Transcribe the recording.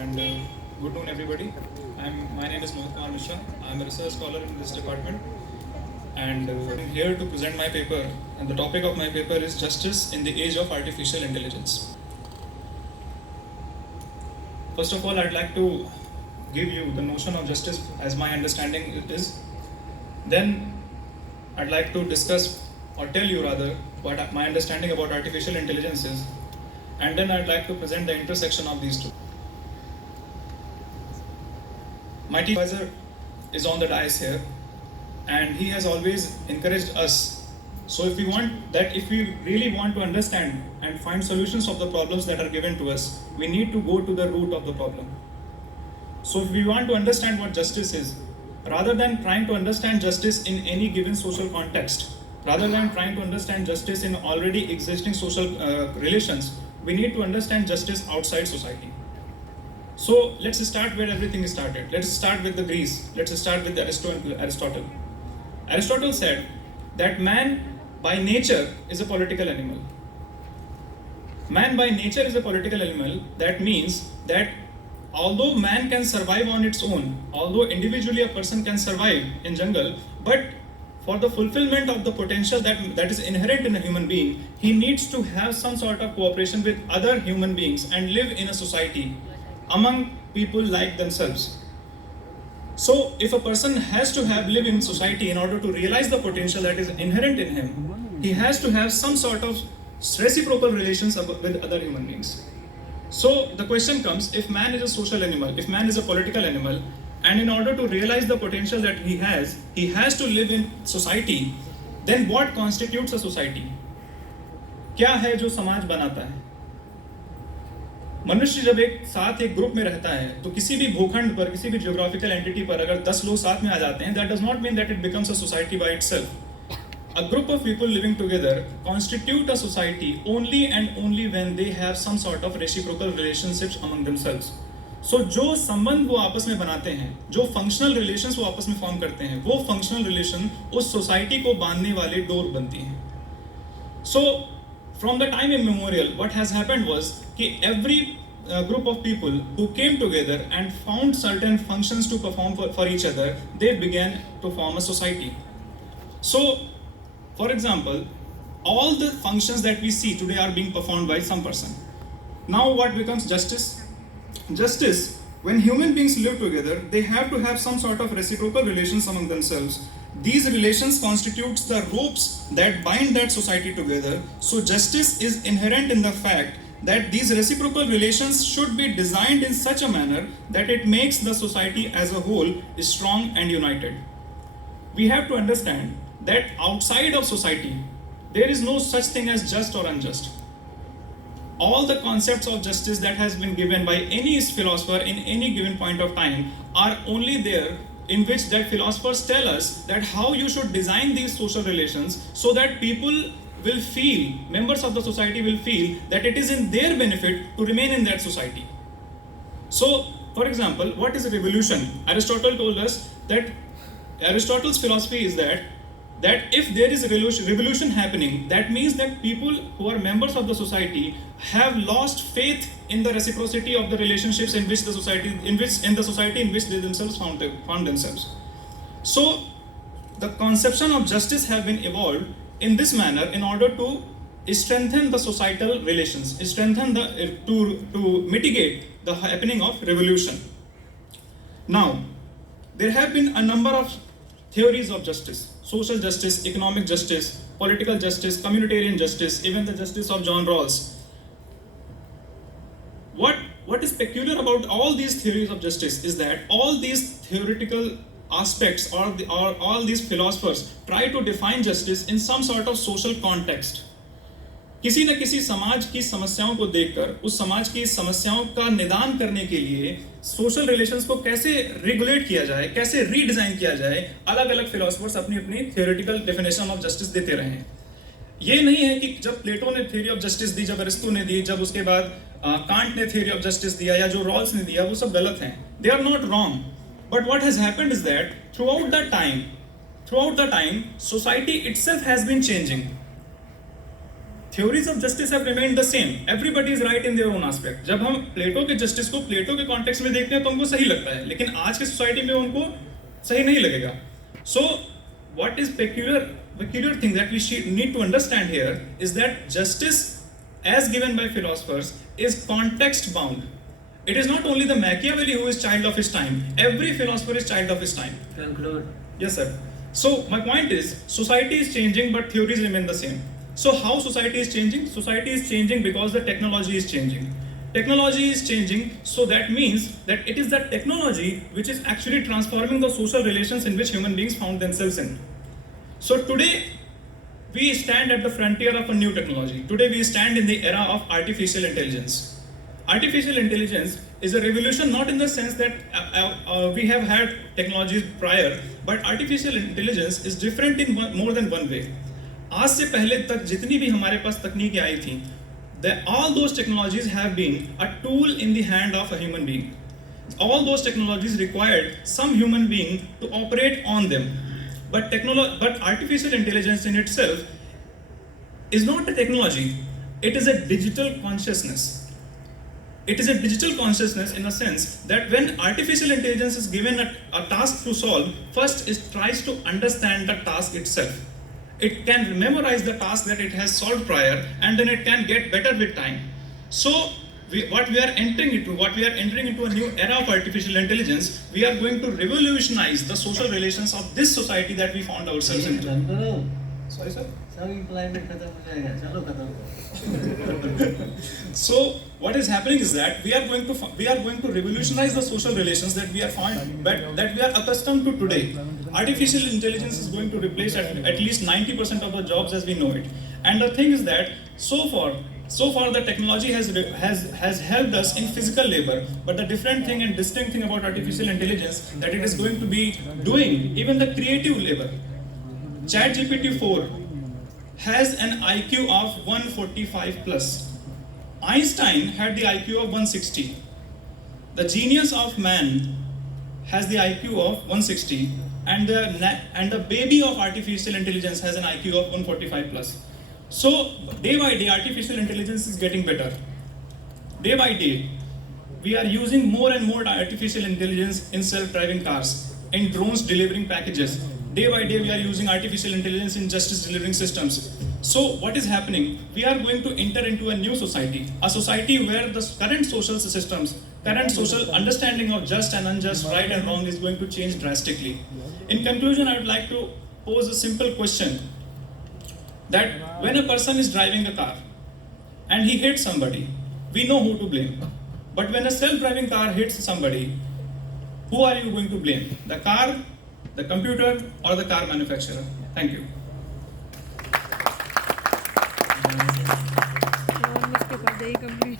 and good noon everybody. My name is Mohit Kumar Mishra. I'm a research scholar in this department and I'm here to present my paper, and the topic of my paper is Justice in the Age of Artificial Intelligence. First of all, I'd like to give you the notion of justice as my understanding it is. Then I'd like to discuss or tell you rather what my understanding about artificial intelligence is, and then I'd like to present the intersection of these two. My teacher advisor is on the dais here, and he has always encouraged us. So if we really want to understand and find solutions of the problems that are given to us, we need to go to the root of the problem. So if we want to understand what justice is, rather than trying to understand justice in any given social context, rather than trying to understand justice in already existing social relations, we need to understand justice outside society. So let's start where everything started. Let's start with the Greece. Let's start with Aristotle. Aristotle said that man by nature is a political animal. Man by nature is a political animal. That means that although man can survive on its own, although individually a person can survive in jungle, but for the fulfillment of the potential that is inherent in a human being, he needs to have some sort of cooperation with other human beings and live in a society among people like themselves. So if a person has to live in society in order to realize the potential that is inherent in him, he has to have some sort of reciprocal relations with other human beings. So the question comes, if man is a social animal, if man is a political animal, and in order to realize the potential that he has to live in society, then what constitutes a society? क्या है जो समाज बनाता है? मनुष्य जब एक group में रहता है, तो किसी भी भूखंड पर, किसी भी जियोग्राफिकल एंटिटी पर अगर 10 लोग साथ में आ जाते हैं, that does not mean that it becomes a society by itself. A group of people living together constitute a society only and only when they have some sort of reciprocal relationships among themselves. So जो संबंध वो आपस में बनाते हैं, जो functional relations वो आपस में फॉर्म करते हैं, वो फंक्शनल रिलेशन उस सोसाइटी को बांधने वाले डोर बनती हैं. So from the time immemorial, what has happened was that every group of people who came together and found certain functions to perform for each other, they began to form a society. So, for example, all the functions that we see today are being performed by some person. Now what becomes justice? Justice, when human beings live together, they have to have some sort of reciprocal relations among themselves. These relations constitutes the ropes that bind that society together. So justice is inherent in the fact that these reciprocal relations should be designed in such a manner that it makes the society as a whole strong and united. We have to understand that outside of society, there is no such thing as just or unjust. All the concepts of justice that has been given by any philosopher in any given point of time are only there in which that philosophers tell us that how you should design these social relations so that people will feel, members of the society will feel that it is in their benefit to remain in that society. So, for example, what is a revolution? Aristotle told us that Aristotle's philosophy is that if there is a revolution happening, that means that people who are members of the society have lost faith in the reciprocity of the relationships in which the society in which they themselves found themselves. So the conception of justice have been evolved in this manner in order to strengthen the societal relations, strengthen to mitigate the happening of revolution. Now, there have been a number of theories of justice: social justice, economic justice, political justice, communitarian justice, even the justice of John Rawls. What is peculiar about all these theories of justice is that all these theoretical aspects or all these philosophers try to define justice in some sort of social context. किसी न किसी समाज की समस्याओं को देखकर उस समाज की समस्याओं का निदान करने के लिए सोशल रिलेशंस को कैसे रेगुलेट किया जाए, कैसे रीडिजाइन किया जाए, अलग अलग फिलोसफर्स अपनी अपनी थियोरेटिकल डेफिनेशन ऑफ जस्टिस देते रहे हैं. ये नहीं है कि जब प्लेटो ने थ्योरी ऑफ जस्टिस दी, जब अरिस्टो ने दी, जब उसके बाद कांट ने थ्योरी ऑफ जस्टिस दिया या जो रॉल्स ने दिया, वो सब गलत हैं. They are not wrong, but what has happened is that throughout the time society itself has been changing. theories of justice have remained the same. Everybody is right in their own aspect. जब हम प्लेटो के justice को प्लेटो के context में देखते हैं तो हमको सही लगता है, लेकिन आज के सोसाइटी में उनको सही नहीं लगेगा. So what is peculiar thing that we need to understand here is that justice as given by philosophers is context bound. It is not only the Machiavelli who is child of his time. Every philosopher is child of his time. Conclude. Yes, sir. So my point is, society is changing, but theories remain the same. So how society is changing? Society is changing because the technology is changing. Technology is changing, so that means that it is the technology which is actually transforming the social relations in which human beings found themselves in. So today, we stand at the frontier of a new technology. Today we stand in the era of artificial intelligence. Artificial intelligence is a revolution not in the sense that we have had technologies prior, but artificial intelligence is different in more than one way. आज से पहले तक जितनी भी हमारे पास तकनीकें आई थी, all those technologies have been a tool in the hand of a human being. All those technologies required some human being to operate on them. But artificial intelligence in itself is not a technology. It is a digital consciousness. It is a digital consciousness in a sense that when artificial intelligence is given a task to solve, first it tries to understand the task itself. It can memorize the task that it has solved prior, and then it can get better with time. So what we are entering into a new era of artificial intelligence. We are going to revolutionize the social relations of this society that we found ourselves in. Sorry, sir? So what is happening is that we are going to revolutionize the social relations that we are accustomed to today. Artificial intelligence is going to replace at least 90% of the jobs as we know it. And the thing is that so far the technology has helped us in physical labor, but the different thing and distinct thing about artificial intelligence that it is going to be doing even the creative labor. ChatGPT-4 has an IQ of 145 plus. Einstein had the IQ of 160. The genius of man has the IQ of 160, and the baby of artificial intelligence has an IQ of 145 plus. So day by day, artificial intelligence is getting better. Day by day, we are using more and more artificial intelligence in self-driving cars, in drones delivering packages. Day by day, we are using artificial intelligence in justice delivering systems. So what is happening? We are going to enter into a new society, a society where the current social systems, current social understanding of just and unjust, right and wrong is going to change drastically. In conclusion, I would like to pose a simple question, that when a person is driving a car and he hits somebody, we know who to blame. But when a self-driving car hits somebody, who are you going to blame? The car, the computer, or the car manufacturer? Thank you. Complete.